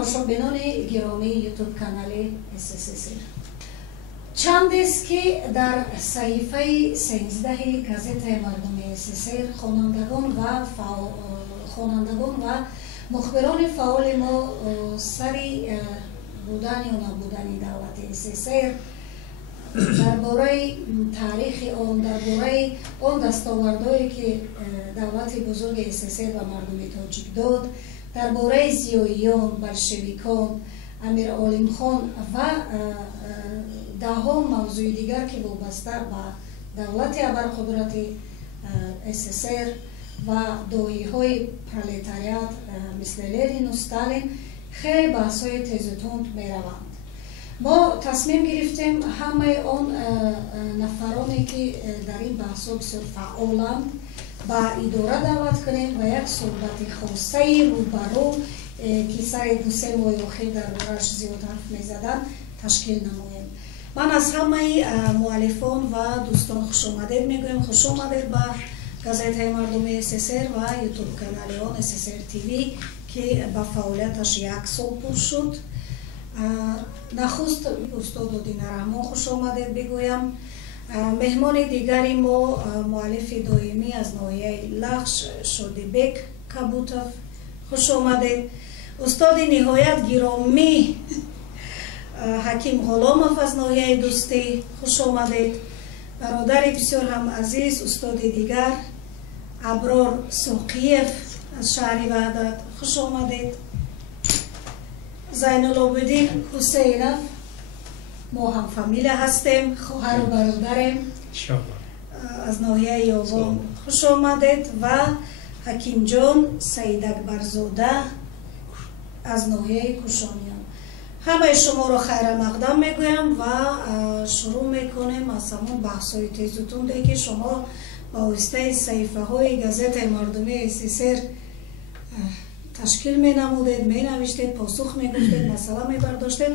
тамошобинон гиромии ютуб канали СССР, чанд аст ки дар саҳифаи 13 газетаи мардуми СССР хонандагон ва мухбирони фаъоли мо сари будану набудани давлати СССР, дар бораи таърихи он, дар бораи он дастовардҳое ки давлати бузурги СССР ба мардуми тоҷик дод, дар бораи зиёиён, большевикон, амир олимхон ва даҳҳо мавзӯи дигар ки вобаста ба давлати абарқудрати СССР ва доиҳои пролетариат мисли Ленину, Сталин хеле баҳсҳои тезу тунд мераванд. мо тасмим гирифтем ҳамаи он нафароне ки дар ин баҳсҳо бисёр фаъоланд ба идора даъват кунем ва як суҳбати хоссаи рӯбарӯ ки сари 2-3 моҳи охир дар борааш зиёд ҳарф мезаданд ташкил намоем. ман аз ҳамаи муаллифон ва дӯстон хушомадед мегӯям. хушомадед ба газетаи мардуми СССР ва ютуб канали он СССР ТВ ки ба фаъолияташ 1 сол пур шуд. нахуст устоду Динараҳмон хушомадед бигӯям. меҳмони дигари мо муаллифи доимӣ аз ноҳияи Лахш Шодибек Кабутов хушомадед. устоди ниҳоят гиромӣ ҳаким Ғуломов аз ноҳияи Дӯстӣ хушомадед. бародари бисёр ҳам азиз устоди дигар Аброр Соқиев аз шаҳри Ваҳдат хушомадед. Зайнулобидин Ҳусейнов, мо ҳам фамилия ҳастем, хоҳару бародарем, аз ноҳияи Ёвон хушомадед. ва ҳакимҷон Саидакбарзода аз ноҳияи Кушониён. ҳамаи шуморо хайрамақдам мегӯям ва шурӯъ мекунем аз ҳамон баҳсҳои тезу тунде ки шумо ба воситаи саҳифаҳои газетаи мардумии СССР ташкил менамудед, менавиштед, посух мегуфтед, масъала мебардоштед.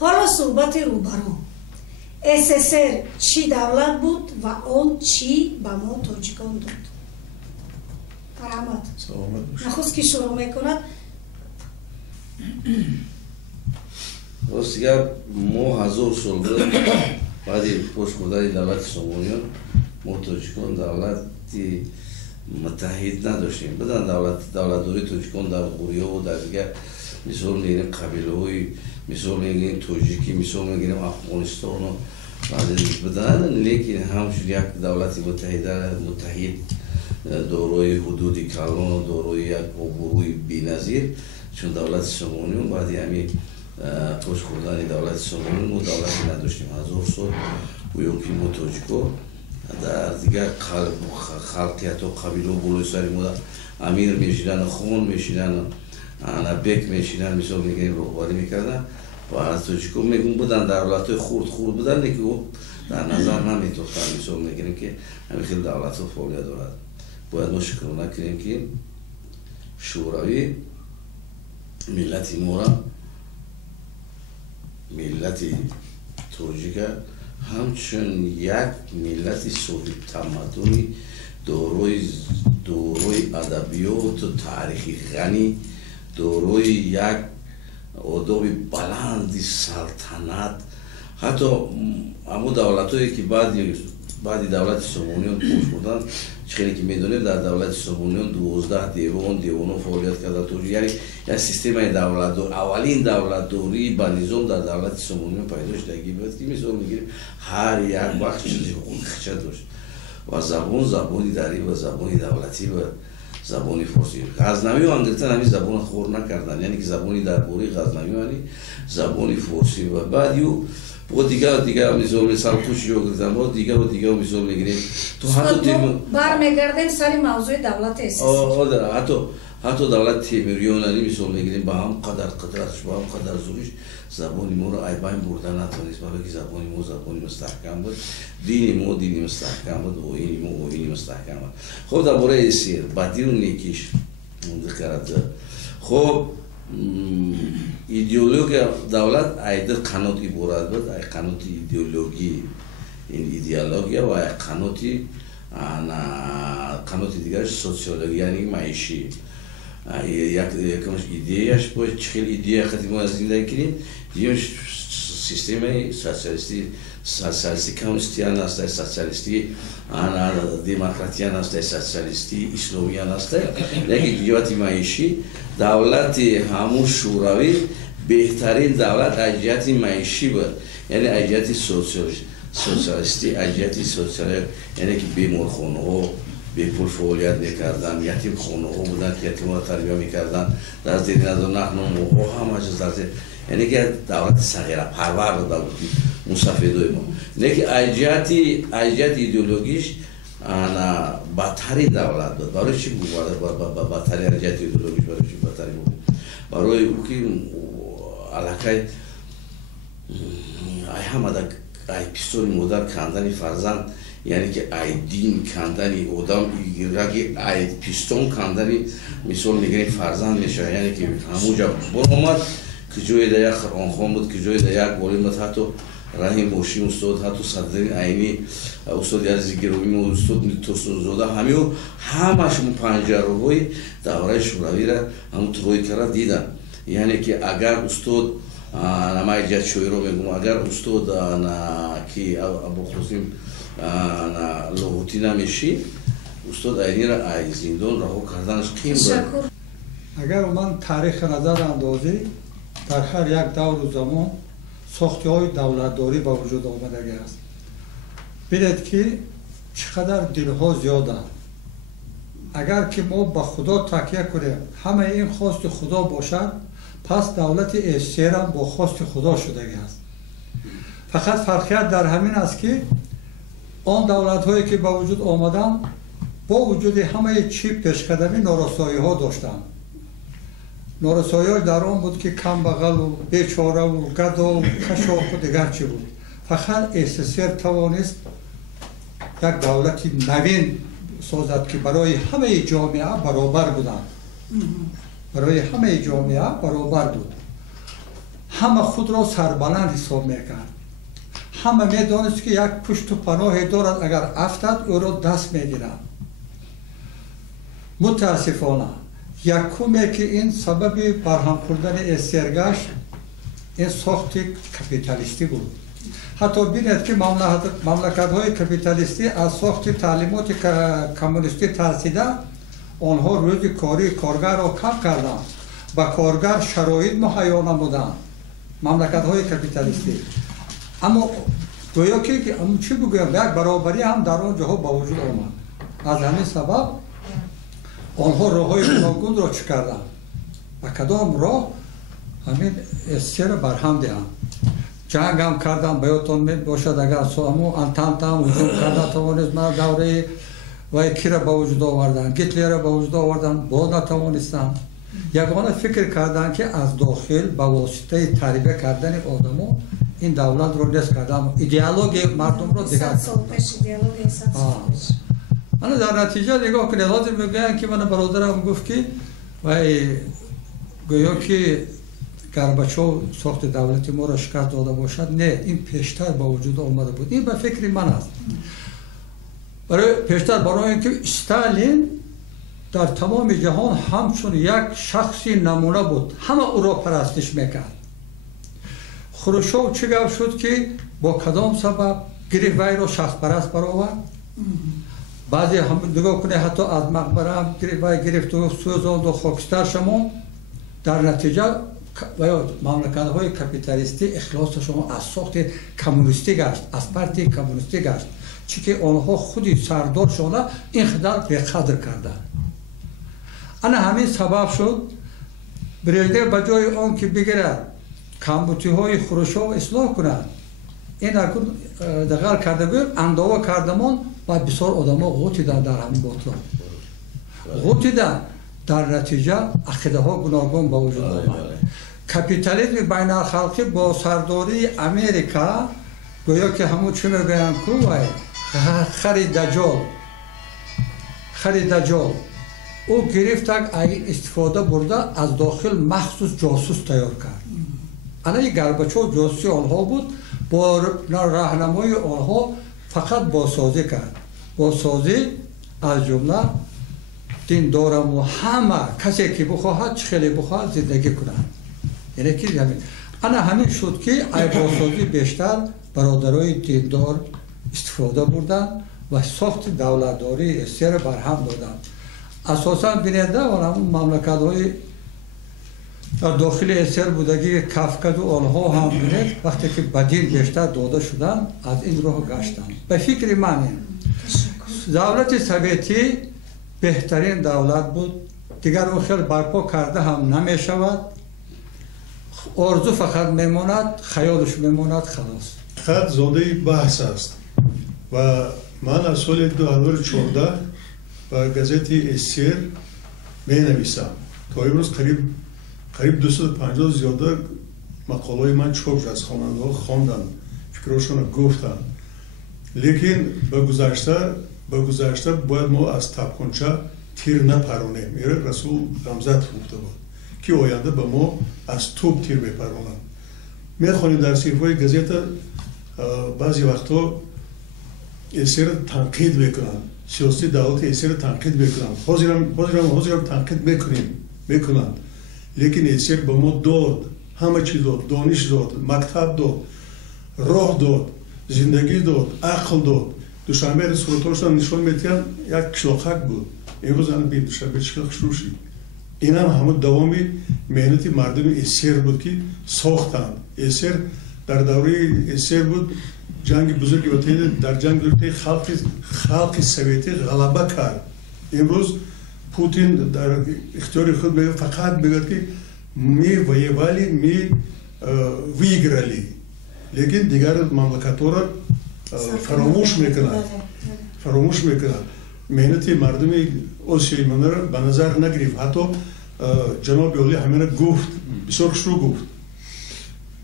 ҳоло суҳбати рӯбарӯ. СССР чӣ давлат буд ва он чӣ ба мо тоҷикон дод? Марҳамат. нахуст ки шурӯъ мекунад. ростигап мо 1000 сол баъди пош бурдани давлати Сомониён мо тоҷикон давлати муттаҳид надоштем. бидан давлатдории тоҷикон дар ғуриёву дар дигар мисол мегирем қабилаҳои мисол мегирем тоҷикӣ, мисол мегирем афғонистону бидан, лекин ҳамчун як давлати муттаҳид дорои ҳудуди калону дорои як обурӯи беназир чун давлати Сомониён баъди ҳамин пош хӯрдани давлати Сомониён мо давлате надоштем. 1000 сол гӯё ки мо тоҷико дар дигар халқиятҳо қабилаҳо болои сари мо амир мешидан, хон мешидан, бек мешидан, мисол мегирем роҳбарӣ мекардан ва аз тоҷико мегӯм будан давлатҳои хурд будан, лекин дар назар наметофтанд. мисол мегирем ки ҳамин хел давлатҳо фаъолият дорад. бояд мо шукрона кунем ки шӯравӣ миллати мора, миллати тоҷика ҳамчун як миллати соҳибтамаддуни дорои адабиёту таърихи ғанӣ, дорои як одоби баланди салтанат. ҳатто ҳамон давлатҳое ки баъди давлати Сомониён пош бурданд, чӣ ки медонем дар давлати Сомониён 12 девонҳо фаъолият карданд. яъне як системаи давлатдор, аввалин давлатдории ба низом дар давлати Сомониён пайдо шудагӣ буд ки мисол мегирем ҳар як бахш чизи ҳуқуқича дошт ва забони дарӣ ва забони давлатӣ ва забони форсӣ. ғазнавиҳо ангиртан ҳамин забонро хор накарданд, яъне ки забони дарбораи ғазнавиҳо забони форсӣ ва баъди бо дигар мисол салқучиҳо гирифтан, бо дигару мисол мегирем. бармегардем сари мавзӯи давлати СССР. ҳатто давлати темуриёнӣ мисол мегирем ба ҳам қадар қудратш, ба ҳам қадар зӯриш забони моро айбайн бурда натавонист, балки забони мо забони мустаҳкам буд, дини мо дини мустаҳкам буд, оини мо оини мустаҳкам буд. хоб дар бораи СССР бадилу некиш диққат. хоб идеология давлат айда қанот иборат буд, ай қаноти идеологӣ, ин идеология ва ай қаноти дигараш социология, яъне маишӣ. якомш идеяш бо чихел идея хатимо аз зиндаги кирим диюш системаи социалисти коммунистиян аст социалисти ана демократиян аст социалисти исломиян аст яки диёти маиши давлати ҳамун шӯравӣ беҳтарин давлат аз ҷиҳати маишӣ буд яъне аз ҷиҳати социалистӣ аз ҷиҳати социалист яъне ки беморхонаҳо бепул фаъолият мекарданд ятимхонаҳо буданд ки ятимҳоро тарбия мекарданд дар зери назор нахну моҳо ҳама чиз дар зери яъне ки давлати сағирапарвар буд мусафедои мо не ки аз ҷиҳати идеологиш бадтарин давлат буд барои чӣ бадтари аз ҷиҳати идеологиш барои чӣ бадтари буд барои ӯ ки аллакай ай ҳамада ай пистоли модар кандани фарзанд яъне ки ай дин кандани одам раги ай пистон кандани мисол нигани фарзанд мешавад яъне ки ҳамунҷа баромад ки ҷоеда як қиронхон буд ки ҷоеда як олим буд ҳатто раҳим бошӣ устод ҳатто садри айни устод ярзи гиромӣ устод турсунзода ҳамио ҳамашон панҷароҳои давраи шӯравиро ҳамун тройкара диданд яъне ки агар устод намаи ҷиҳати шоиро мегӯм агар устод ки абуқосим лоҳутӣ намешӣ устод айнира ай зиндон раҳо карданаш қим буд агар ман таърихи назар андозӣ дар ҳар як давру замон сохтиҳои давлатдорӣ ба вуҷуд омадаги аст бинед ки чӣ қадар дилҳо зиёданд агар ки мо ба худо такя кунем ҳамаи ин хости худо бошад пас давлати СССР бо хости худо шудаги аст фақат фарқият дар ҳамин аст ки он давлатҳое ки ба вуҷуд омаданд бо вуҷуди ҳамаи чӣ пешқадамӣ норасоиҳо доштанд норасоиҳош дар он буд ки камбағалу бечораву гадову кашофу дигар чӣ буд фақат СССР тавонист як давлати навин созад ки барои ҳамаи ҷомеа баробар буданд барои ҳамаи ҷомеа баробар буд ҳама худро сарбаланд ҳисоб мекард ҳама медонист ки як пушту паноҳе дорад агар афтад ӯро даст мегирад мутаассифона якуме ки ин сабаби барҳам хӯрдани СССР гашт ин сохти капиталистӣ буд ҳатто бинед ки мамлакатҳои капиталистӣ аз сохти таълимоти коммунистӣ тарсида онҳо рӯзи кории коргарро кам карданд ба коргар шароит муҳайё намуданд мамлакатҳои капиталистӣ аммо гӯё ки чӣ бигӯям як баробарӣ ҳам дар он ҷоҳо ба вуҷуд омад аз ҳамин сабаб онҳо роҳҳои гуногунро чӣ карданд ба кадом роҳ ҳамин СССР барҳам диҳанд ҷанг ҳам карданд ба ёдтон мебошад агар антантаам ҳуҷум карда тавонист мана давраи вай кира ба вуҷуд оварданд гитлерро ба вуҷуд оварданд боз натавонистанд ягона фикр карданд ки аз дохил ба воситаи тарбия кардани одамо ин давлатро нест карданд идеологияи мардумро дигар ана дар натиҷа нигоҳ кунед ҳозир мегӯянд ки мана бародарам гуфт ки вай гӯё ки Горбачов сохти давлати моро шикаст дода бошад не ин пештар ба вуҷуд омада буд ин ба фикри ман аст пештар барои ин ки Сталин дар тамоми ҷаҳон ҳамчун як шахси намуна буд ҳама ӯро парастиш мекард Хрушов чӣ гап шуд ки бо кадом сабаб гирифт вайро шахспараст баровард баъзе нигоҳ кунед ҳатто аз мақбара вай гирифту сӯзонду хокистар шамон дар натиҷа мамлакатҳои капиталистӣ ихлосашон аз сохти коммунистӣ гашт аз партияи коммунистӣ гашт чӣ ки онҳо худи сардоршона ин қадар беқадр карданд ана ҳамин сабаб шуд Брежнев ба ҷои он ки бигирад камбутиҳои Хрушов ислоҳ кунад ин акун дағар карда гӯем андова кардамон ба бисёр одамо ғутиданд дар ҳамин ботлон ғутиданд дар натиҷа ақидаҳо гуногун ба вуҷуд омад капитализми байналхалқӣ бо сардории Америка гӯё ки ҳамун чӣ мегӯянд ку вай хари даҷол ӯ гирифтак аин истифода бурда аз дохил махсус ҷосус тайёр кард ана ин Горбачов ҷосуси онҳо буд бо раҳнамои онҳо фақат босозӣ кард босозӣ аз ҷумла دیندارم و همه کسی که بخواهد خیلی بخواهد زندگی کنند. یعنی که انا همین شد که ایواسازی بیشتر برادرای دیندار استفاده بردن و ساخت دولتداری استر برهم دادن. اساسا بیننده و همون مملکت های در داخل استر بودگی کفکد و آنها هم بینید وقتی که بدین بیشتر داده شدن از این راه گشتن. به فکر من دولت سویتی بهترین دولت بود، دیگر او خیلی برپا کرده هم نمی شود، آرزو فقط میماند، خیالش میماند، خلاص. خط زاده بحث است و من از سال 2014 با گازت استر می نویسم. تا امروز قریب 250 زیاده مقاله من چاپ شد، از خواننده ها خواندن، فکرشون گفتن. لیکن به گذشته باید ما از تپخانچه تیر نپرونیم. رسول رمزت گفته بود که آینده به ما از توپ تیر بپرونن. میخوانیم در صحیفه‌های گازت بعضی وقتا استر تنقید میکنن، سیاسی دولت استر تنقید میکنن، حاضرم تنقید میکنن. لیکن استر به ما داد، همه چیز داد، دانش داد، مکتب داد، راه داد، زندگی داد، عقل داد. دوشنبه صورتاش نشون میدن یک کشاخک بود. امروز الان ببین دوشنبه چقدر شروع شد. این هم همون دوامی مهنت مردم استر بود که ساختن. استر در دوره استر بود، جنگ بزرگی بود. در جنگ بزرگی خلق سویتی غلبه کرد. امروز پوتین در اختیار خود میگه، فقط میگه که می воевали می выиграли. لیکن دیگر مملکت‌ها را فراموش میکنن. مهنت مردم آسیایی را به نظر نگرفت. حتی جناب عالی همین گفت، بسیار شروع گفت.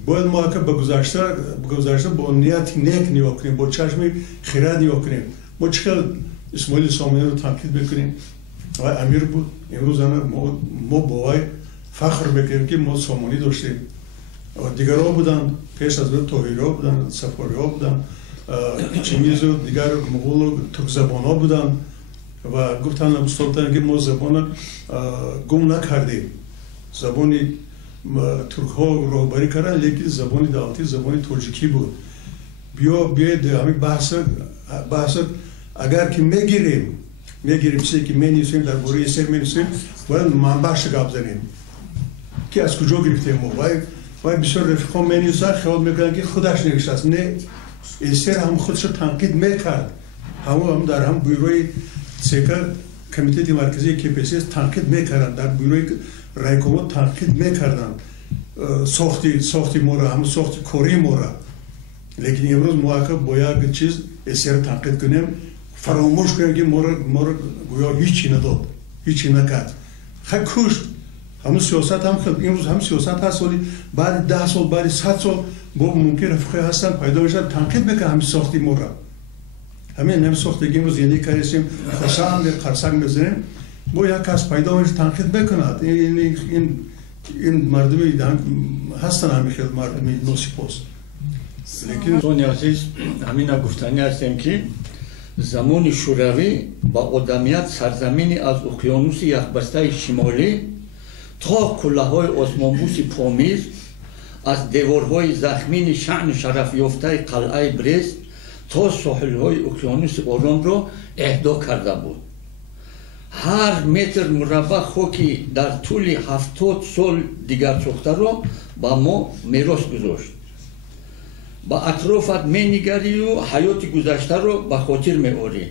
باید ما که به گذشته با نیت نیک نگاه کنیم، با چشم خرد نگاه کنیم. ما چقدر اسماعیل سامانی رو تنقید بکنیم، وای امیر بود. امروز ما با وای فخر میکنیم که ما سامانی داشتیم. دیگرها بودن، پیش از اون طاهری‌ها بودن، صفاری‌ها بودن، چنگیز و دیگر مغول و ترک زبان ها بودن و گفتن که ما زبان گم نکردیم. زبانی ترک ها راهبری کردن، لیکن زبانی دولتی زبانی تاجیکی بود. بیاید همین بحث اگر که میگیریم چیزی که می‌نویسیم در باره استر می‌نویسیم، باید منبعش گپ بزنیم که از کجا گرفتیم ما. وای بسیار رفیقان می‌نویسن خیال میکنن که خودش نوشته است. نه، استر هم خودش تنقید میکرد. هم در هم بیروی سیکر کمیته مرکزی KPSS تنقید میکردن، در بیروی رایکومات تنقید میکردن ساختی ما را، هم ساخت کاری ما را. لیکن امروز ما باید چیز استر تنقید کنیم، فراموش کنیم که ما را گویا هیچی نداد، هیچی نکرد، خیلی کشت. همون سیاست هم امروز هم سیاست هست، ولی بعد 10 سال بعد 100 سال با ممکن رفقه هستن پیدا میشن تنقید میکنن همین ساختی ما را. همین نمی ساختگی امروز زندگی کردیم، خرسنگ بزنیم، با یک کس پیدا میشه تنقید بکند. این مردمی هستن، همین خیلی مردمی ناسپاس. لیکن دوستان عزیز، همین گفتنی هستیم که زمان شوروی با آدمیت سرزمینی از اقیانوس یخبسته شمالی تا کلاه‌های آسمانبوس پامیر، از دیوارهای زخمین شأن شرف یافته قلعه برست تا ساحل‌های اقیانوس آرام را اهدا کرده بود. هر متر مربع خاکی در طول 70 سال دیگر ساخته را با ما میراث گذاشت. با اطرافت می‌نگری و حیات گذشته را به خاطر می‌آری.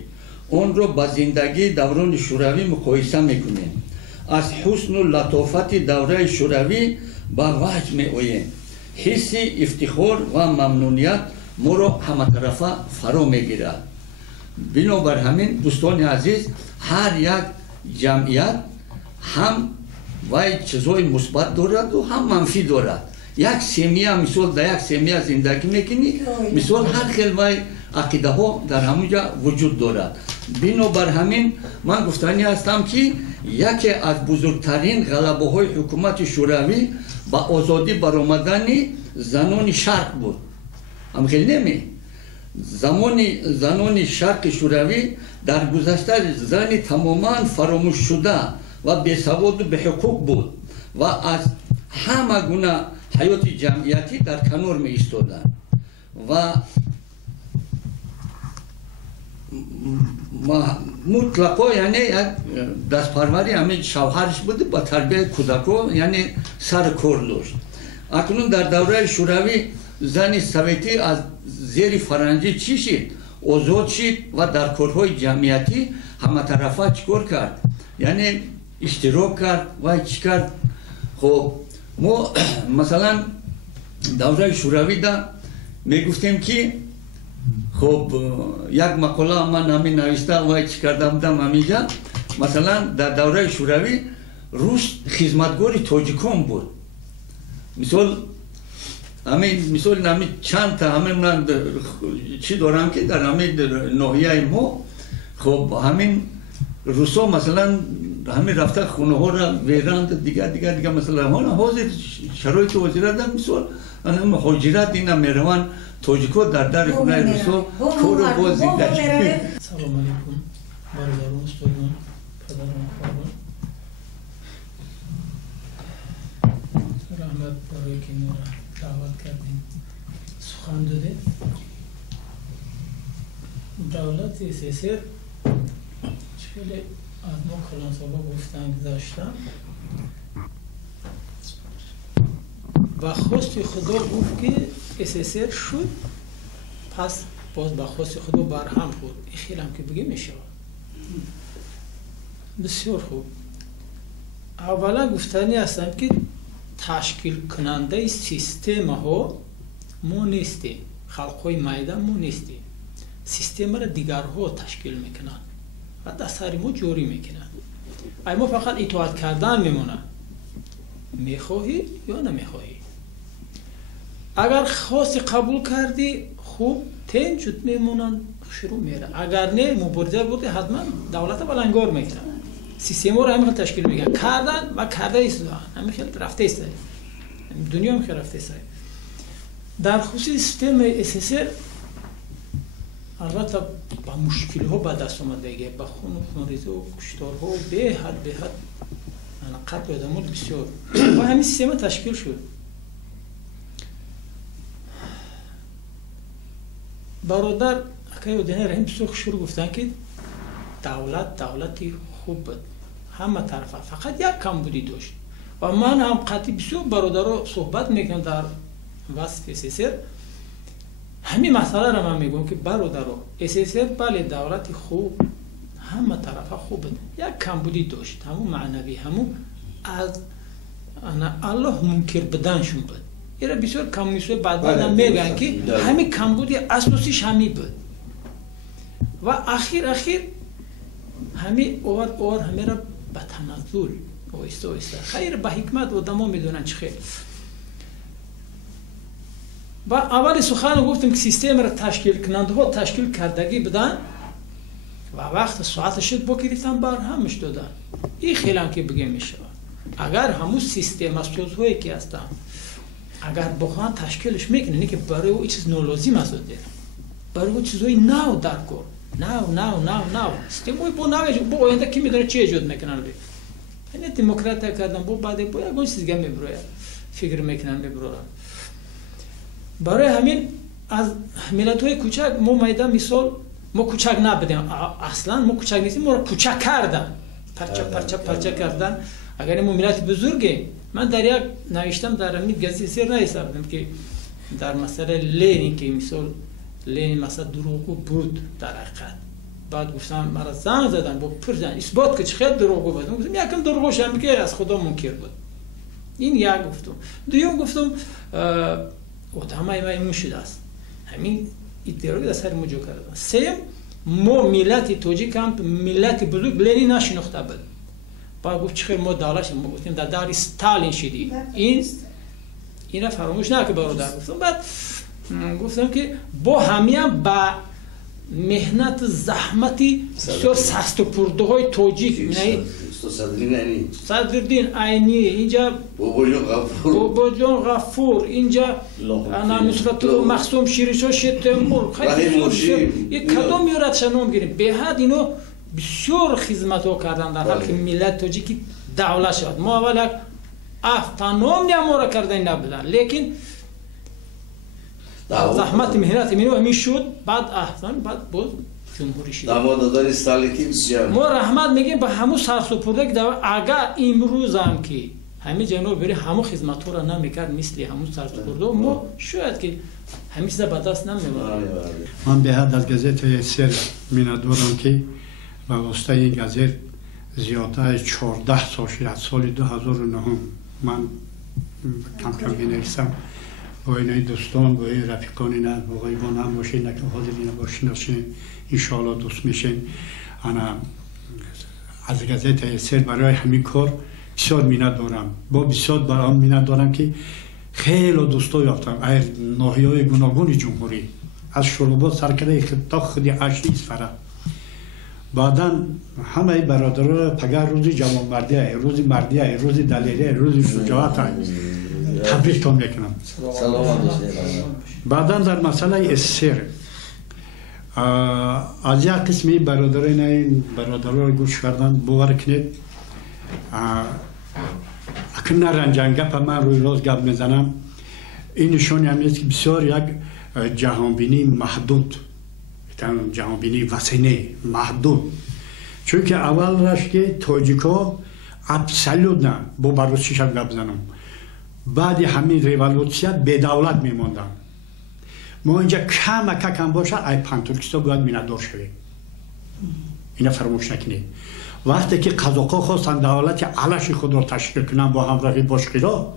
آن را با زندگی دوران شوروی مقایسه می‌کنیم. از حسن و لطافت دوره شوروی به وجد می‌آییم. حس افتخار و ممنونیت ما را همه طرفه فرا می‌گیرد. بنابر همین دوستان عزیز، هر یک جمعیت هم وای چیزهای مثبت دارد و هم منفی دارد. یک سیمیه مثال در یک سیمیه زندگی میکنی، مثال هر خیل وای عقیده ها در همونجا وجود دارد. بنابر همین من گفتنی هستم که یکی از بزرگترین غلبه های حکومت شوروی با آزادی برآمدن زنان شرق بود. هم خیلی نمی زنان شرق شوروی در گذشته زنی تماما فراموش شده و بی‌سواد و بی‌حقوق بود و از همه گونه حیات جمعیتی در کنار می ایستادند و مطلقا یعنی دستپروری همین شوهرش بود با تربیت کودکان یعنی سر کار داشت. اکنون در دوره شوروی زن سویتی از زیر فرنگی چی شد؟ آزاد شد و در کارهای جمعیتی همه طرفه چیکار کرد؟ یعنی اشتراک کرد و چی کرد؟ خب ما مثلا دوره شوروی دا میگفتیم که خب یک مقاله من همین نوشته و چی کرده بودم همینجا مثلا در دوره شوروی روس خدمتگار تاجیکان بود. مثال چند تا همین من چی دارم که در همین ناحیه ما خب همین روسا مثلا همین رفته خونه ها را ویراند دیگه مثلا حاضر شرایط وزیرت هم مثال مهاجرت اینا میروان تاجیکا در خونه روسا کار و باز زندگی. سلام علیکم برادران استادان پدران خواهران رحمت برای که ما را دعوت کردیم سخن داده. دولت SSR خیلی از ما کلان سالا گفتن گذاشتن و خواست خدا گفت که SSR شد پس باز با خواست خدا برهم خورد. این خیلی هم که بگه میشه بسیار خوب. اولا گفتنی هستم که تشکیل کننده سیستم ها ما نیستیم، خلقهای میدان ما نیستیم. سیستم را دیگرها تشکیل میکنن و دستاری ما جوری میکنن. ما فقط اطاعت کردن میمونه. میخواهی یا نمیخواهی. اگر خواست قبول کردی خوب تین شد میمونن شروع میره. اگر نه مبارزه بودی حتما دولت بلنگار میکنن. سیستم رو همین تشکیل میکنن. کردن و کرده ایست همین خیلی رفته ایست. دنیا هم خیلی رفته ایست. در خصوص سیستم SSR البته با مشکل ها به دست آمده با خونریزی و کشتارها به حد قتل آدم‌ها بسیار و همین سیستم تشکیل شد. برادر اکای ودنه رحیم بسیار شروع گفتن که دولتی خوب بود همه طرفه فقط یک کمبودی داشت و من هم قطعی بسیار برادر صحبت میکنم در وصف SSR همین مسئله را من میگم که برادرها SSR بله دولت خوب همه طرفه خوب بود یک کمبودی داشت همون معنوی همون از الله منکر بدنشون بود. ایره بسیار کمونیست‌های بعد میگن که همین کمبودی اساسیش همین بود و اخیر همین اور همه را به تنزل اویسته خیر به حکمت آدم‌ها میدونن چه خیر. و اول سخن گفتم که سیستم را تشکیل کننده ها تشکیل کردگی بدن و وقت ساعت شد با گرفتن برهمش دادن. این خیلی هم که بگیم میشه اگر همون سیستم از سوزهایی که هستن اگر بخوان تشکیلش میکنه که برای او چیز نولازیم از ده برای او چیزهای نو در کن نو سیستمای با نوش با آینده کی میدونه چی ایجاد میکنن یعنی دموکرات کردن با بعد با یک چیز دیگه میبره فکر میکنن میبره. برای همین از ملت‌های کوچک ما میدان مثال ما کوچک نبودیم اصلا ما کوچک نیستیم ما را کوچک کردن پرچه کردن. اگر ما ملت بزرگیم من در یک نوشتم در همین گزیده سر نایستم که در مسئله لینی که مثال لینی مثلا دروغگو بود در حقیقت بعد گفتم مرا زنگ زدن با پرزن اثبات که چقدر دروغگو بود گفتم یکم دروغش هم که از خدا منکر بود. این یک گفتم. دوم گفتم آدمای ما موشد است همین ایدئولوژی در سر ما جو کردن. سوم ما ملت تاجیک هم ملت بزرگ لینی نشناخته بود. با گفت چخیر ما دولت ما گفتیم در دور استالین شدی این فراموش نکن برادر. گفتم بعد گفتم که با همین با مهنت زحمتی بسیار سست و پرده های تاجیک صدرین اینی صدرالدین عینی اینجا باباجان غفور اینجا انا نصرت مخصوم شیرشو شتمور خیلی کدام یورت نام گیریم به حد اینو بسیار خدمت ها کردن در حق ملت تاجیکی دولت شد ما اول افتانوم ما را کردن نبودن لیکن زحمت مهنت منو همین شد بعد احسن بعد باز جمهوری شد دامادادان استالین کی بسیار ما رحمت میگیم به همون سرسپرده که اگر امروز هم که همین جناب بری همون خدمت ها را نمیکرد مثل همون سرسپرده ما شاید که همین چیزا به دست نمی‌آورد. من به حد از گازت سر می‌ندارم که واسطه این گازت زیادتر از 14 سال شد از سال 2009 من کم کم بنویسم با این دوستان با این رفیقان نه با ایوان هم باشین نه که حاضرین باشین باشین انشاءالله دوست میشین انا از گازت سر برای همین کار بسیار مینت دارم با بسیار برام مینت دارم که خیلی دوستا یافتم از ناحیه‌های گوناگون جمهوری از شلوبات سرکره تا خودی عشقی اسفره بعدا همه برادرها پگاه روز جوانمردی روز مردی روز دلیری روز شجاعت تبریک میکنم بعدا در مسئله سر از یک قسمی برادرها گوش کردن باور کنید اکنون نرنجن گپ من روی راست گپ میزنم این نشانی هم است که بسیار یک جهانبینی محدود جهانبینی وسینه محدود چون که اول راش که تاجیکا ابسولوت نه با بروسیش هم گپ بزنم بعد همین ریولوسیا به دولت میموندن ما اینجا کم باشه ای پانتورکیستا باید میندار شویم اینا فراموش نکنید وقتی که قزاق‌ها خواستن دولت علش خود را تشکیل کنن با همراهی باشقیرا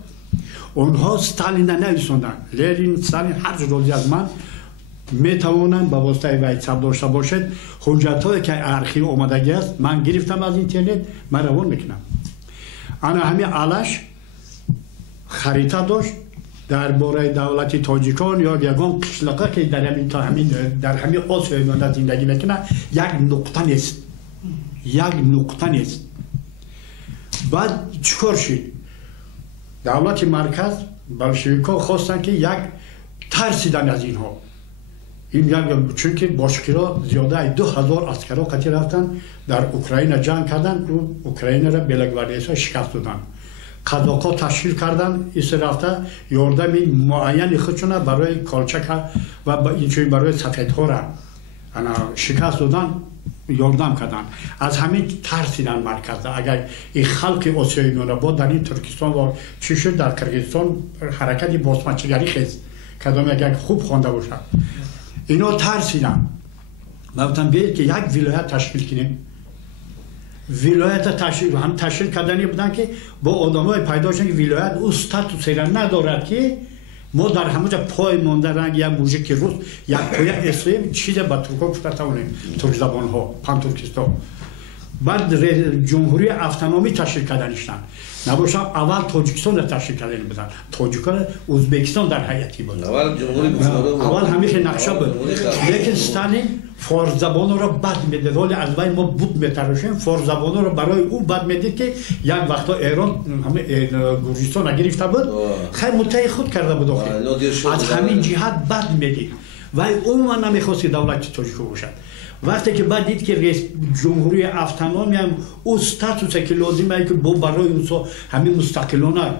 اونها ستالین را نویسوندن لنین ستالین هر روزی از من میتوانند با واسطه وی حساب داشته باشد حجت‌هایی که ارخیو آمادگی است من گرفتم از اینترنت من روان میکنم انا همین علش خریطه داشت درباره دولت تاجیکان یا یگان قشلاقه که در همین آسیای مانده زندگی میکنه یک نقطه نیست بعد چکار شد دولت مرکز بلشویکا خواستن که یک ترسیدن از اینها این یک چون که باشکیرا زیاده 2000 عسکرها قتل رفتن در اوکراین جنگ کردن و اوکراین را بلگواردیسا شکست دادن قزاق‌ها تشکیل کردن ایست رفته یاردم معین خودشون برای کالچک و اینجوری برای سفیدها را شکست دادن یاردم کردن از همین ترسیدن مرکز اگر این خلق آسیای میانه در این ترکستان و چی شد در کرگستان حرکت بازمچگری خیز کدام اگر خوب خوانده باشد اینا ترسیدن ما گفتم بیایید که یک ولایت تشکیل کنیم ولایت تشکیل کردنی بودن که با آدمای پیدا شدن که ولایت او استاتوسی را ندارد که ما در همونجا پای مانده رنگ یا موژیک روز یک پای اسلام چیز با ترکا گفته تونیم ترک زبان ها پانتورکیستا بعد جمهوری اتونومی تشکیل کردنشتن نباشم اول تاجیکستان را تشکیل کردن بودن تاجیکان ازبکستان در حیاتی بود اول همیشه نقشه بود لیکن ستالین فارس زبان را بد میدید ولی از وی ما بود میتراشیم فارس زبان را برای او بد میدید که یک وقتا ایران گرجستان را گرفته بود خیلی متحد خود کرده بود از همین جهت بد میدید و اون من نمیخواست دولت تاجیک باشد وقتی که بعد دید که رئیس جمهوری اتونومی هم او استاتوسی که لازمه که برای اون همین مستقلانه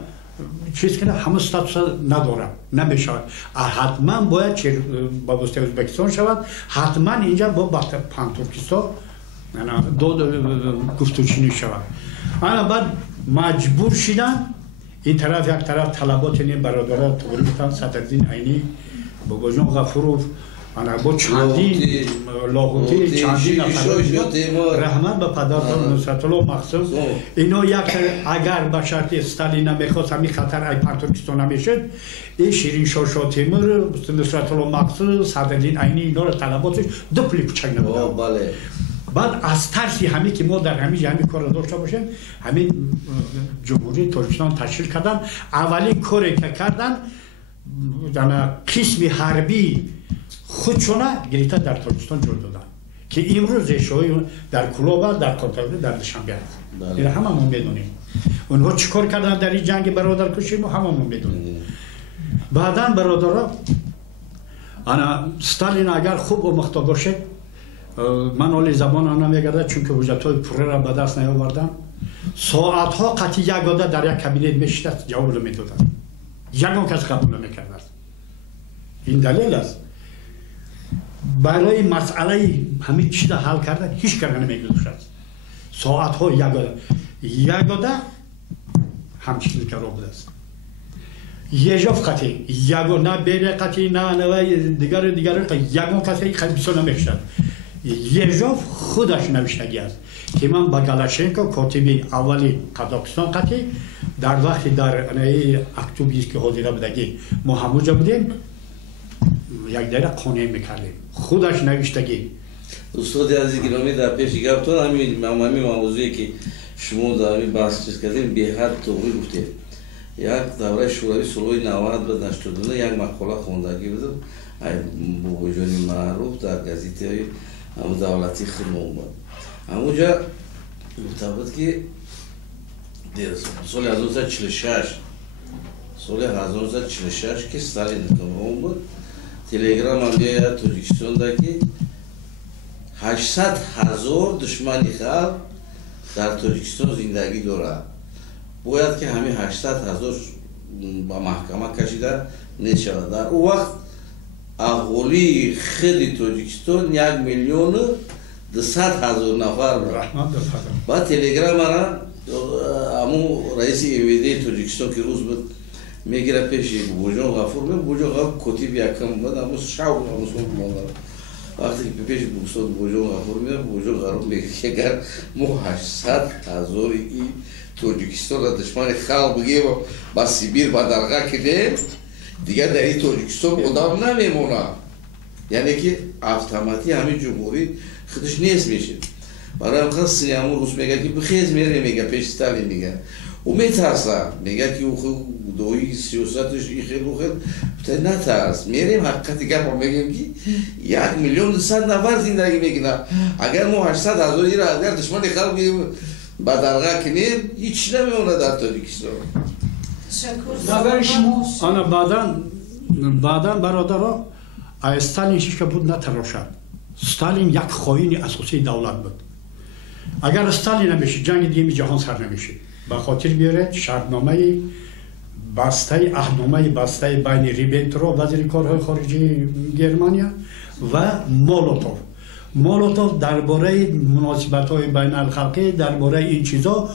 چیز کنه همه استاتوس نداره نمیشه حتما باید با واسطه ازبکستان شود حتما اینجا با پانتورکیستا گفتگوچینی شود انا بعد مجبور شدن این طرف یک طرف طلبات این برادرها توری بودن صدرالدین عینی باباجان غفورов انا با چندین لاهوتی چندین رحمت به پدرتان نصرت الله مخصوص اینا یک اگر به شرط استالین نمیخواست همین خطر ای پانتورکیستا نمیشد این شیرین شاه تیمور نصرت الله مخصوص صدرالدین عینی اینا را طلباتش دو پلی کوچک نبود بعد از ترسی همین که ما در همین کار را داشته باشیم همین جمهوری ترکستان تشکیل کردن اولین کاری که کردن قسم حربی خودشونه گرفته در ترکستان جور دادن که امروز شوی در کلوبا در کاتالون در دوشنبه است. این هممون بدونیم. اونها چیکار کردن در این جنگ برادر کشی ما هممون بدونیم. بعداً برادرها انا ستالین اگر خوب و مختار باشه من اولی زبان آنها میگرده چون که وجدت‌های پره را به دست نیاوردم ساعت‌ها قطعی یگاده در یک کابینت میشست جواب میدادن یگان کس قبول نمیکرد است این دلیل است برای مسئله همه چیز حل کردن هیچ کار نمیگذاشت ساعت‌ها یگاده همچین کار بوده است یجاف قطعی یگانه بیر قطعی نه دیگر یگان کسی خیلی نمیشد یجاف خودش نوشتگی است که من با گالاشنکو کاتبی اولی قزاقستان قطعی در وقتی در اکتوبریست که حاضر بودگی ما همونجا بودیم یک دایره قانع میکردیم خودش نوشتگی استاد عزیز گرامی در پیش گفتن همین موضوعی که شما در این بحث چیز کردیم به حد توضیح گفتید یک دوره شوروی سالهای 90 و 89 یک مقاله خواندگی بودم با وجود معروف در گزیده دولتی خدمت بود همونجا گفته بود که سال 1946 که ستالین حکومت بود تلگرام هم بیاید تاجیکستان ده که 800,000 دشمن خلق در تاجیکستان زندگی دارد باید که همین 800,000 با محکمه کشیده نشود در او وقت اهالی خیلی تاجیکستان 1,200,000 نفر بود بعد تلگرام را امو رئیس ایویده تاجیکستان که روز بود میگیره پیش بوجان غفور بوجان غفور کتیب یکم بود امو شاو وقتی که پیش بوجان غفور میره بوجان غفور میگه که اگر مو 800,000 این تاجیکستان را دشمن خلق بگیم با سیبیر با درگاه کنیم دیگر در این تاجیکستان آدم نمیمونه یعنی که автомاتی همین جمهوری خودش نیست میشه برای همخواست سینیامون روز میگه که بخیز میره میگه پیش ستالین میگه او میترسه میگه که او دوی سیاستش این خیلی بخیر نترس میریم حقیقتی گرم میگیم که 1,200,000 نفر زندگی میکنه اگر ما 800,000 را اگر دشمن خلق بگیم با درگاه کنیم هیچ نمیمونه در تاجیکستان آنا بعداً برادرها استالین که بود نتراشد ستالین یک خائن اساسی دولت بود اگر استالین نمیشه جنگ دیگه جهان سر نمیشه به خاطر بیاره شرطنامه عهدنامه بسته بین ریبنتروپ وزیر کارهای خارجی گرمانیا و مولوتوف درباره مناسبت‌های بین الخلقی درباره این چیزا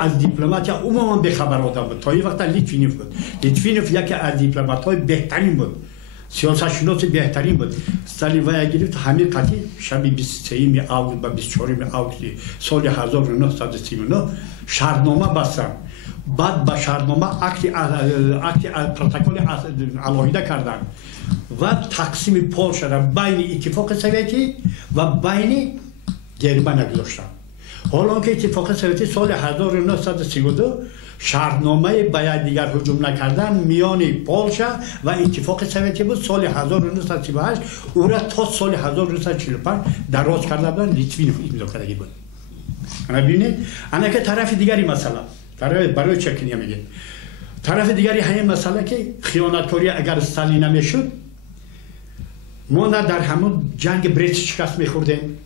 از دیپلمات عموما بخبر آدم بود تا این وقت لیتوینوف بود لیتوینوف یکی از دیپلمات‌های بهترین بود سیاستشناس بهترین بود استالین وی گرفت همین قضیه شب 23 آگوست و 24 آگوست سال 1939 شرطنامه بستن بعد با شرطنامه اکت پروتکل علاهیده کردن و تقسیم پولشا را بین اتفاق سوویتی و بین گرمانیا گذاشتن حالا که اتفاق سوویتی سال 1932 شرطنامه باید دیگر هجوم نکردن میان پولشا و اتفاق سوویتی بود سال 1938 او را تا سال 1945 دراز کرده بودن لیتوینوف امضا کردگی بود انا ببینید انا که طرف دیگری مسئله برای چکنیه میگه طرف دیگری همین مسئله که خیانتکاری اگر استالین نمیشد ما نه در همون جنگ بریت شکست میخوردیم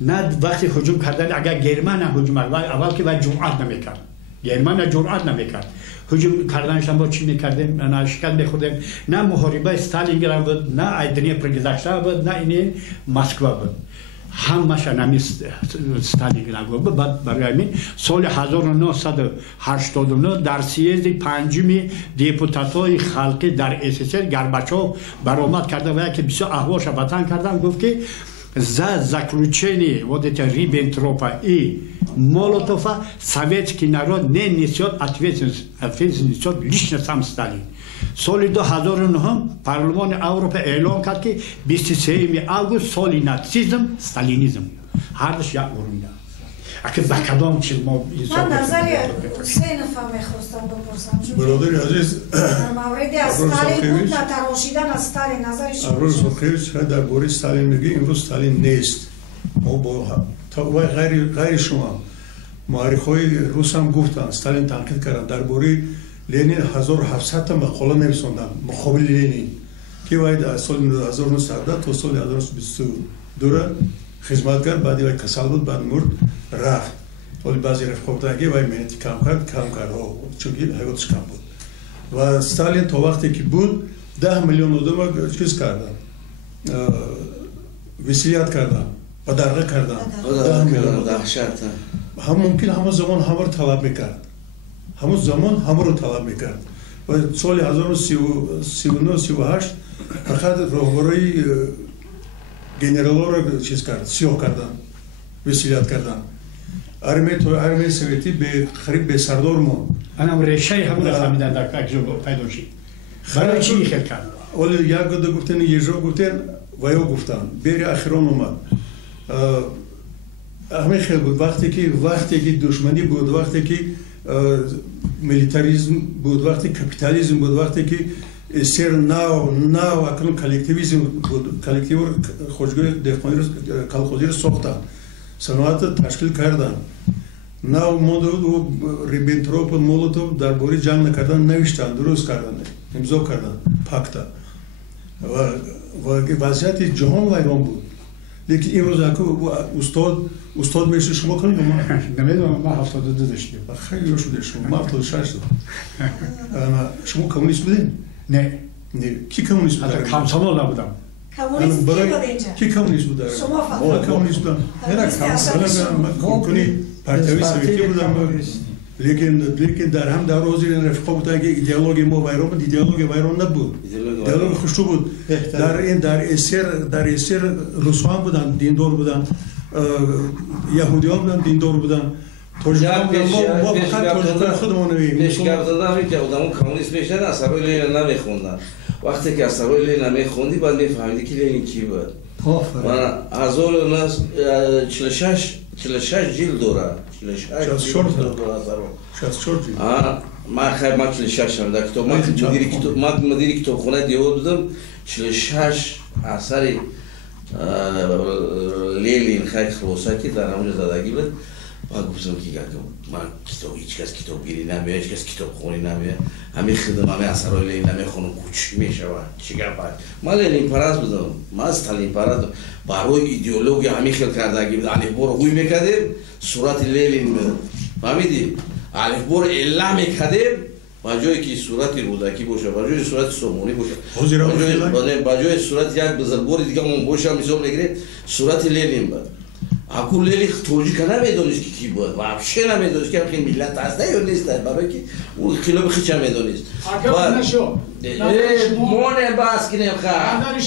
نه وقتی هجوم کردن اگر گرمان هجوم اول که و جرأت نمیکرد گرمان جرأت نمیکرد هجوم کردنش هم با چی میکردیم نه شکست میخوردیم نه محاربه استالینگراد بود نه ایدنی پرگذشته بود نه اینی مسکو بود همش نمی استالینگراد بود بعد برای همین سال 1989 در سیزد پنجمی دیپوتاتای خلقی در SSR گرباچوف برآمد کرده و که بسیار احوالش بطن کردن گفت که за заключение вот этих Риббентропа и Молотова советский народ не несет ответственность несет лично сам Сталин. Соли 2009 парламент Европы эълон кард ки 23 август соли нацизм сталинизм ҳардаш як урунда اگه با کدام چیز ما من نظری سه نفر میخواستم بپرسم برادر عزیز در مورد استالین بود نتراشیدن از استالین نظرش امروز خیلی در باره استالین میگی امروز استالین نیست غیر شما معارخهای روس هم گفتن ستالین تنقید کردن درباره لنین 1700 تا مقاله نویسوندن مقابل لنین که باید از سال 1910 تا سال 1922 خدمتگر بعدی باید کسل بود بعد مرد رفت ولی بعضی رفقه بودن که باید مهنتی کم کرد چونکه حیاتش کم بود و ستالین تا وقتی که بود 10 میلیون آدم چیز کردن وصیت کردن و درغه کردن 10 میلیون هم ممکن همه زمان همه رو طلب میکرد همون زمان همه رو طلب میکرد و سال 1939-38 فقط راهبرای گنرال‌ها رو چیز کرد سیاه کردن وصیت کردن армияи советӣ қариб бесардор монд. Анам решаи ҳамон фаҳмидан дар акҷо пайдо шид. Барои чӣ ин хел кард? Оли як года гуфтен ежо гуфтен ва ё гуфтан. Бери ахирон омад. Ҳамин хел буд вақте ки душманӣ буд, вақте ки милитаризм буд, вақте капитализм буд, вақте ки сер нав акнун коллективизм буд. Коллективро хоҷгои деҳқониро колхозиро сохтанд. صنعت تشکیل کردن نو مدود و ریبنتروپ و مولوتوف درباره جنگ نکردن نوشتن درست کردن امضا کردن پاکتا و وضعیت جهان ویران بود لیکن این روز اگه استاد میشه شما کنید ما نمیدونم ما 72 داشتیم خیلی رو شده شما ما 76 داشتیم شما کمونیست بودین؟ نه کی کمونیست بود؟ حتی کمسامال نبودم کمونیست کی بود اینجا؟ کی کمونیست بود؟ شما فقط کمونیست بودم کنی پرتوی سویتی بودم لیکن در هم در روزی رفقه بودن که ایدئولوژی ما ویران بود ایدئولوژی ویران نبود ایدئولوژی خوشتو بود در اسیر روسان بودن دیندار بودن یهودیان بودن دیندار بودن توجیهان بودن ما فقط توجیه خودمون پیشگرد دادم که آدمون کمونیست میشن اثرهای لنین نمیخوندن وقتی که اثرهای لنین نمیخوندی باید میفهمیدی که لنین کی بود من 1946 جیل دوره 64 جیل من خیلی من 46 هم در کتاب من مدیر کتابخونه دیود بودم 46 اثر لنین خیلی خلاصه در همونجا زدگی بود بعد گفتم که من کتاب هیچ کس کتابگیری نمیاد هیچ کس کتابخونی نمیاد همین خدمت همین اثرهای لنین نمیخونم کوچ میشود چیکار باید من لنین پرست بودم من استالین پرست بودم برای ایدئولوژی همین خیل کردگی بود الفبا رو روی میکردیم صورت لنین بود فهمیدی الفبا رو الا میکردیم با جایی که صورت رودکی باشه با جای صورت سومونی باشه با جای صورت یک بزرگوار دیگه اون باشه مثال میگیریم صورت لنین بود اکو لیلی توجیه کنه میدونیست که کی بود واقعا نمیدونیست که همین ملت هسته یا نیست برای که اون خلاف خیلی چه میدونیست مونه باز کنیم خواهد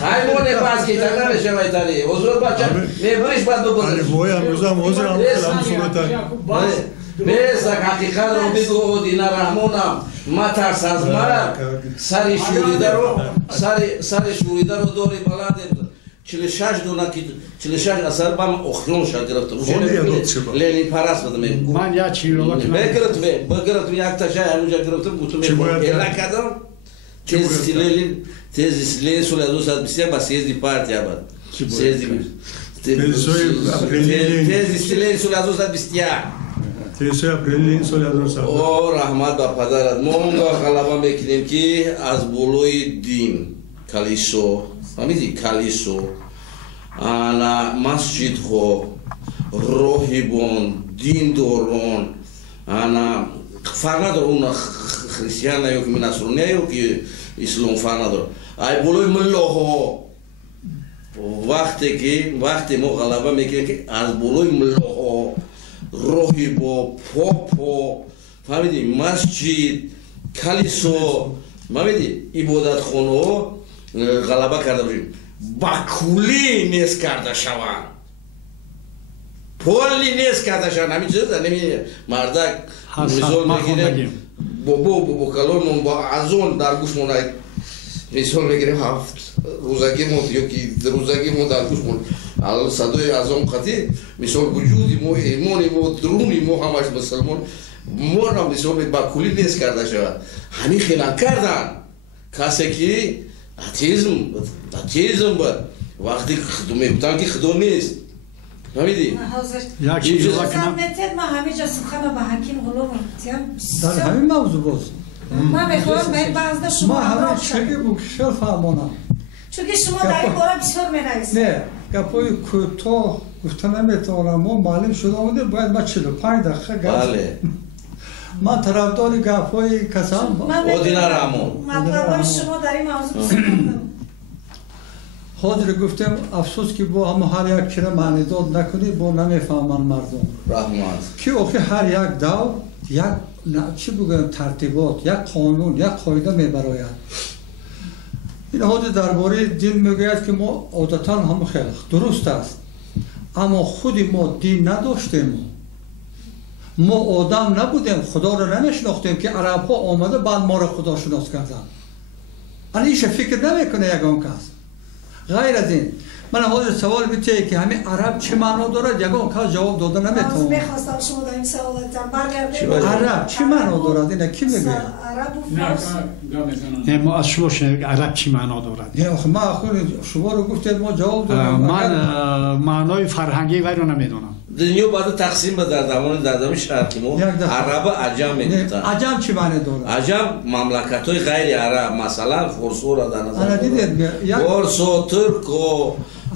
خواهی مونه باز کنیم تقدر نشم ایتانی حضور بچه میبریش باید بگذارش الفوی امروزه هم حضور هم صورتن بیست حقیقت رو بگو دینا رحمونم ما ترس از مرد سری شوریده رو دوری بلده 46 اثر با من اخیون شد گرفتم لنین پرست بودم من یا چیرولا کنم بگرفتم یک تاشای همونجا گرفتم گفتم الا کردم تزیس لنین سال 2023 با سیزدی پارتیا بود تزیس لنین سال 2021 او رحمت با پدرت ما اونگاه غلبه میکنیم که از بولوی دین کلیسو فهمیدی کلیسو انا مسجد ها راهبان دینداران انا فرق نداره اون خریستیان یا که نصرانی یا که اسلام فرق نداره ای بولوی ملا ها وقتی ما غلبه میکنیم که از بولوی ملا ها راهبا پاپا فهمیدی مسجد کلیسو فهمیدی عبادت خانه ها غلبه کرده باشیم با کولی نیست کرده شوند پولی نیست کرده شوند همین چیز داره نمی مردک مثال میگیریم با کلون با ازون در گوش مونه مثال میگیریم 7 روزگی مون یا که روزگی مون در گوش مون الان صدای ازون قطعی مثال وجودی مو ایمانی مو درونی مو همش مسلمان مورا مثال با کولی نیست کرده شوند همین خیلی کردن کسی که اتیزم بود وقتی میگفتن که خدا نیست فهمیدی؟ حاضر یک چیز اینجا را کنم متر ما همه جا سخن به حکیم غلام در همین موضوع باز من میخوام به بعض شما ما همه همراه چگه شد بود خیلی فهمانم چون شما در این باره بسیار می‌نویسید نه گپای کوتاه گفتن نمیتونم ما معلم شده بوده باید ما 45 دقیقه گفت بله من طرفدار گپای کسان اودینا رامون مطلب شما در این موضوع بسیار مهمه. حاضر گفتم افسوس که با هم هر یک چیز معنی داد نکنید با نمیفهمن مردم رحمت که اوخی هر یک دو یک چی بگم ترتیبات یک قانون یک قاعده میبراید این حاضر درباره دین میگوید که ما عادتا هم خیلی درست است اما خود ما دین نداشتیم ما آدم نبودیم خدا رو نمیشناختیم که عرب ها آمده بعد ما رو خدا شناس کردن ایش فکر نمیکنه یگان کس غیر از این من حاضر سوال بیته که همین عرب چه معنا دارد یگان کس جواب داده من نمیتونه میخواستم شما در این سوالتان برگردیم عرب چه معنا دارد اینه کی میگه عرب و فارس نه ما از شما شنید عرب چی معنا دارد نه آخه ما خود شما رو گفتید ما جواب دادیم من معنای فرهنگی وی رو نمیدونم دنیا بعد تقسیم به در شرقی ما عرب عجم میگفتن عجم چی معنی دارد عجم مملکت های غیر عرب مثلا فرسو را در انا نظر دیدید فارس و ترک و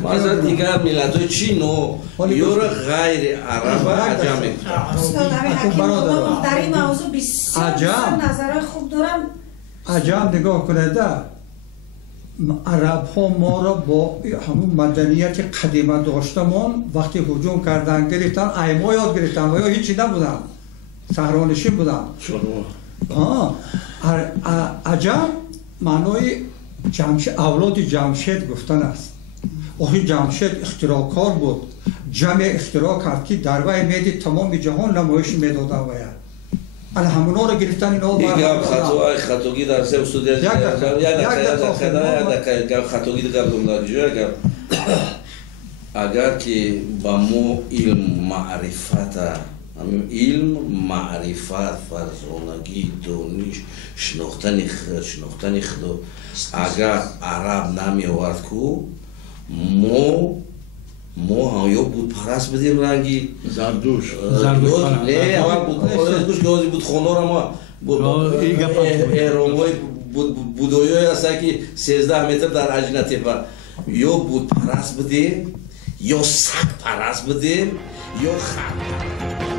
مثلا دیگر ملت های چین و یور غیر عرب عجم میگفتن استاد همین حکیم غلام در این موضوع بسیار نظرهای خوب دارم عجم نگاه کنید عرب ها ما را با همون مدنیت قدیمه داشتمان وقتی هجوم کردن گرفتن ایما یاد گرفتن و یا هیچی نبودن صحرانشین بودن عجم معنای اولاد جمشید گفتن است آخی جمشید اختراعکار بود جمع اختراع کرد که در وی میدی تمام جهان نمایش میدادن وی همونا رو گرفتن اینا یک خطوگی در سه استودیو یک خطوگی دیگر دومداری اگر که با مو علم معرفت علم معرفت فرزانگی دانش شناختن خدا اگر عرب نمی آورد کو ما یا بود پرست بدیم رنگی زردوش نه اما بود که بود خونه را ما ایرانوی بودویای هست که 13 متر در اجنتی و یا بود پرست بدیم یا سگ پرست بدیم یا خط